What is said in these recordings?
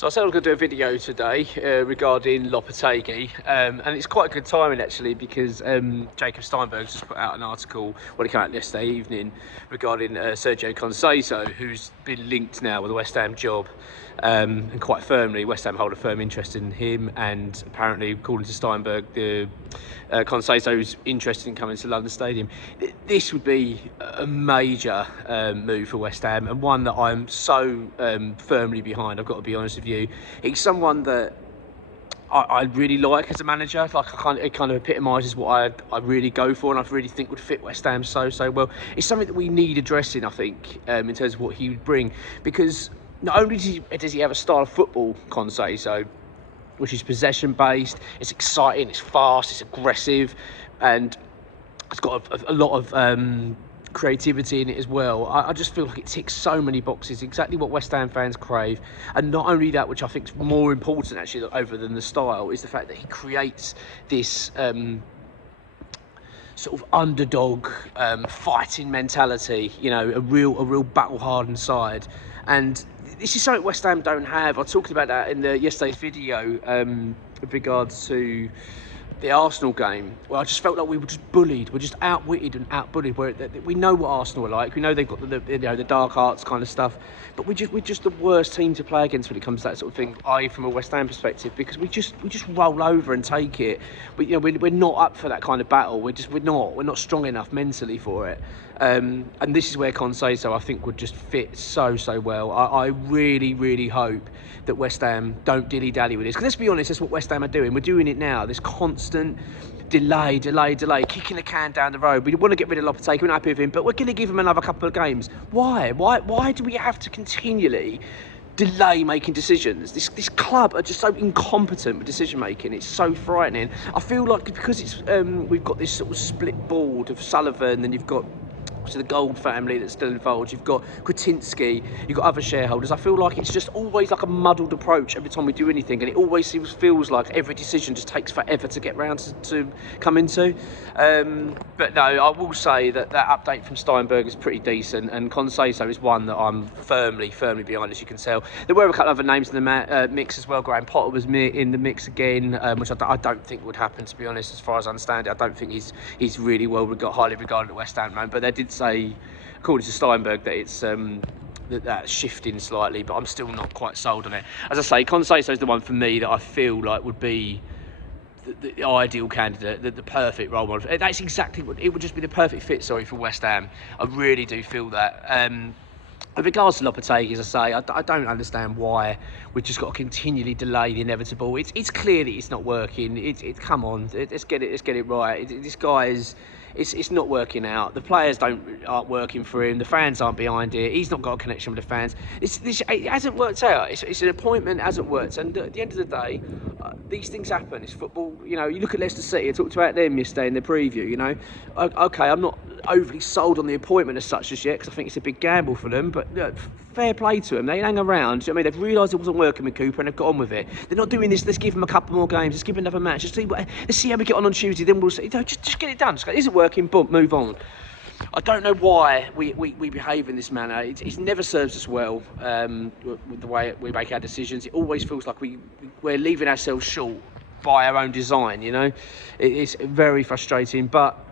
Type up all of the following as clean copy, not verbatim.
So I said I was going to do a video today regarding Lopetegui, and it's quite good timing actually because Jacob Steinberg's just put out an article, well, it came out yesterday evening, regarding Sergio Conceicao, who's been linked now with a West Ham job, and quite firmly, West Ham hold a firm interest in him, and apparently, according to Steinberg, the Conceicao's interested in coming to London Stadium. This would be a major move for West Ham, and one that I'm so firmly behind, I've got to be honest with you. He's someone that I really like as a manager. It kind of epitomises what I really go for, and I really think would fit West Ham so well. It's something that we need addressing, I think, in terms of what he would bring, because not only does he have a style of football, Conceicao, which is possession-based, it's exciting, it's fast, it's aggressive, and it's got a lot of creativity in it as well. I just feel like it ticks so many boxes, exactly what West Ham fans crave. And not only that, which I think is more important actually over than the style, is the fact that he creates this sort of underdog fighting mentality, you know, a real battle-hardened side. And this is something West Ham don't have. I talked about that in yesterday's video with regards to the Arsenal game, where I just felt like we were just bullied. We're just outwitted and outbullied. Where we know what Arsenal are like. We know they've got the dark arts kind of stuff, but we're just the worst team to play against when it comes to that sort of thing. From a West Ham perspective, because we just roll over and take it. We're not up for that kind of battle. We're not strong enough mentally for it. And this is where Conceição, I think, would just fit so well. I really hope that West Ham don't dilly-dally with this. Because let's be honest, that's what West Ham are doing. We're doing it now. This constant delay, kicking the can down the road. We want to get rid of Lopetegui, we're not happy with him, but we're going to give him another couple of games. Why do we have to continually delay making decisions? This club are just so incompetent with decision making. It's so frightening. I feel like because it's we've got this sort of split board of Sullivan, and you've got the Gold family that's still involved, you've got Kretinsky, you've got other shareholders. I feel like it's just always like a muddled approach every time we do anything, and it always feels like every decision just takes forever to get round to come into. But no, I will say that update from Steinberg is pretty decent, and Conceição is one that I'm firmly behind, as you can tell. There were a couple of other names in the mix as well. Graham Potter was in the mix again, which I don't think would happen, to be honest, as far as I understand it. I don't think he's really highly regarded at West Ham, but they did say, according to Steinberg, that it's that's shifting slightly, but I'm still not quite sold on it. As I say, Conceição is the one for me that I feel like would be the ideal candidate, the perfect role model. That's exactly what it would just be, the perfect fit. For West Ham. I really do feel that. With regards to Lopetegui, as I say, I don't understand why we've just got to continually delay the inevitable. It's clear that it's not working. Come on, let's get it right. This guy is. It's not working out. The players aren't working for him. The fans aren't behind it. He's not got a connection with the fans. It hasn't worked out. It's an appointment, hasn't worked. And at the end of the day, these things happen. It's football. You know, you look at Leicester City. I talked about them yesterday in the preview. You know, okay, I'm not overly sold on the appointment as such as yet, because I think it's a big gamble for them. But fair play to them. They hang around. You know what I mean, they've realised it wasn't working with Cooper, and they've got on with it. They're not doing this. Let's give them a couple more games. Let's give them another match. Let's see how we get on Tuesday. Then we'll see. Just get it done. Is it working? Boom, move on. I don't know why we behave in this manner. It never serves us well with the way we make our decisions. It always feels like we're leaving ourselves short by our own design, you know. It's very frustrating, but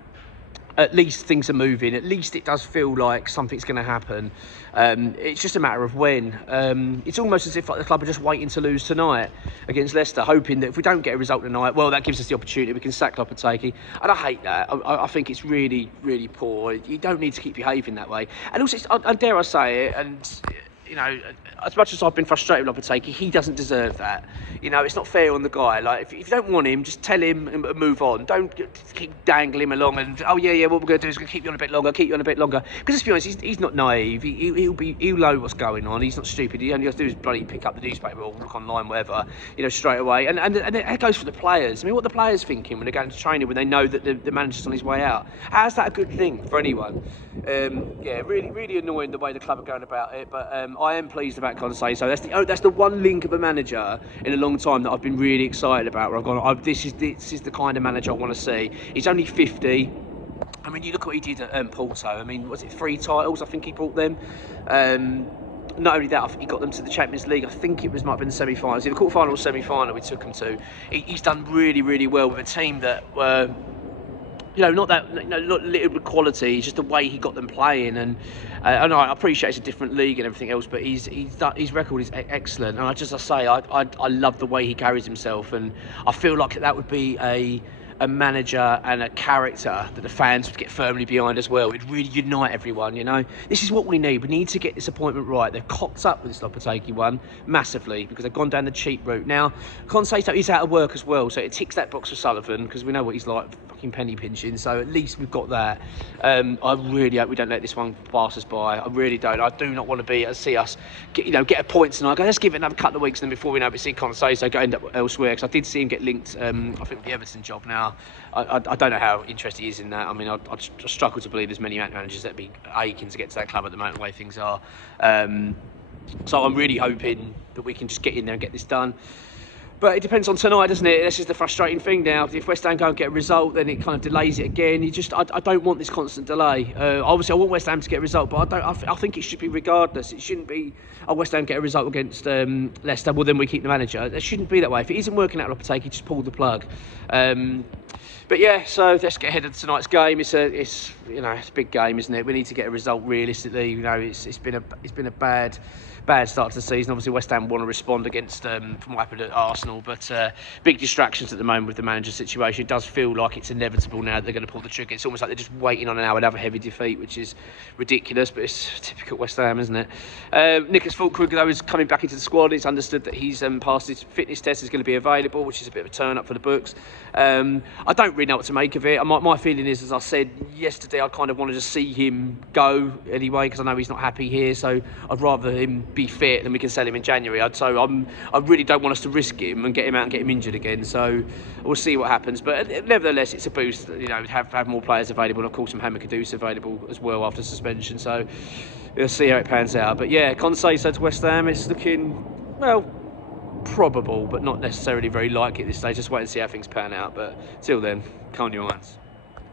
at least things are moving. At least it does feel like something's going to happen. It's just a matter of when. It's almost as if the club are just waiting to lose tonight against Leicester, hoping that if we don't get a result tonight, well, that gives us the opportunity. We can sack Lopetegui. And I hate that. I think it's really poor. You don't need to keep behaving that way. And also, I dare I say it, and you know, as much as I've been frustrated with Lopetegui, he doesn't deserve that. You know, it's not fair on the guy. Like, if you don't want him, just tell him and move on. Don't keep dangling him along and, oh yeah, what we're going to do is we're going to keep you on a bit longer. Because let's be honest, he's not naive. He'll know what's going on. He's not stupid. He only has to do is bloody pick up the newspaper or look online, whatever, you know, straight away. And that goes for the players. I mean, what are the players thinking when they're going to training, when they know that the manager's on his way out? How's that a good thing for anyone? Yeah, really annoying the way the club are going about it. But I am pleased about Conceição. That's the one link of a manager in a long time that I've been really excited about. Where I've gone, this is the kind of manager I want to see. He's only 50. I mean, you look what he did at Porto. I mean, was it 3 titles? I think he brought them. not only that, I think he got them to the Champions League. I think it might have been the semi-finals, either quarter-final or semi-final. We took him to. He's done really, really well with a team that were, not that, not little with quality. It's just the way he got them playing, and I appreciate it's a different league and everything else, but his record is excellent. And I love the way he carries himself, and I feel like that would be a manager and a character that the fans would get firmly behind as well. It'd really unite everyone, This is what we need. We need to get this appointment right. They've cocked up with this Lopetegui one massively because they've gone down the cheap route. Now, Conceicao is out of work as well, so it ticks that box for Sullivan because we know what he's like, fucking penny pinching, so at least we've got that. I really hope we don't let this one pass us by. I really don't. I do not want to see us get a point tonight. Go, let's give it another couple of weeks, and then before we know it, we see Conceicao go end up elsewhere, because I did see him get linked, I think, with the Everton job now. I don't know how interested he is in that. I mean, I struggle to believe there's many managers that'd be aching to get to that club at the moment, the way things are. So I'm really hoping that we can just get in there and get this done. But it depends on tonight, doesn't it? This is the frustrating thing now. If West Ham go and get a result, then it kind of delays it again. I don't want this constant delay. Obviously, I want West Ham to get a result, but I think it should be regardless. It shouldn't be, West Ham get a result against Leicester, well, then we keep the manager. It shouldn't be that way. If it isn't working out, Lopetegui, just pull the plug. But yeah, so let's get ahead of tonight's game. It's a big game, isn't it? We need to get a result realistically. It's been a bad start to the season. Obviously, West Ham want to respond against from what happened at Arsenal, but big distractions at the moment with the manager situation. It does feel like it's inevitable now that they're going to pull the trigger. It's almost like they're just waiting on another heavy defeat, which is ridiculous, but it's typical West Ham, isn't it? Nicholas Fulkrug, though, is coming back into the squad. It's understood that he's passed his fitness test, is going to be available, which is a bit of a turn up for the books. I don't really know what to make of it. My feeling is, as I said yesterday, I kind of wanted to see him go anyway, because I know he's not happy here, so I'd rather him be fit than we can sell him in January. I really don't want us to risk him and get him out and get him injured again, so we'll see what happens. But nevertheless, it's a boost, have more players available, and of course Mohamed Kudus available as well after suspension, so we'll see how it pans out. But yeah, Conceicao to West Ham, it's looking, well, probable, but not necessarily very likely at this stage. Just wait and see how things pan out, but till then, calm your minds.